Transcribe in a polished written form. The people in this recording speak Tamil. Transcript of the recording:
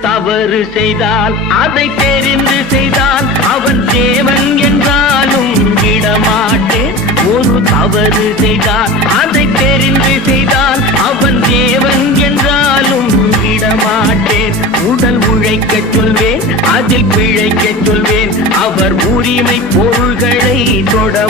தவறு செய்தால் அதை தெரிந்து செய்தால் அவன் தேவன் என்றாலும் விடமாட்டேன். ஒரு தவறு செய்தால் அதை தெரிந்து செய்தால் அவன் தேவன் என்றாலும் விடமாட்டேன். உடல் உழைக்கச் சொல்வேன், அதில் பிழைக்கச் சொல்வேன். அவர் உரிமை பொருள்களை தொட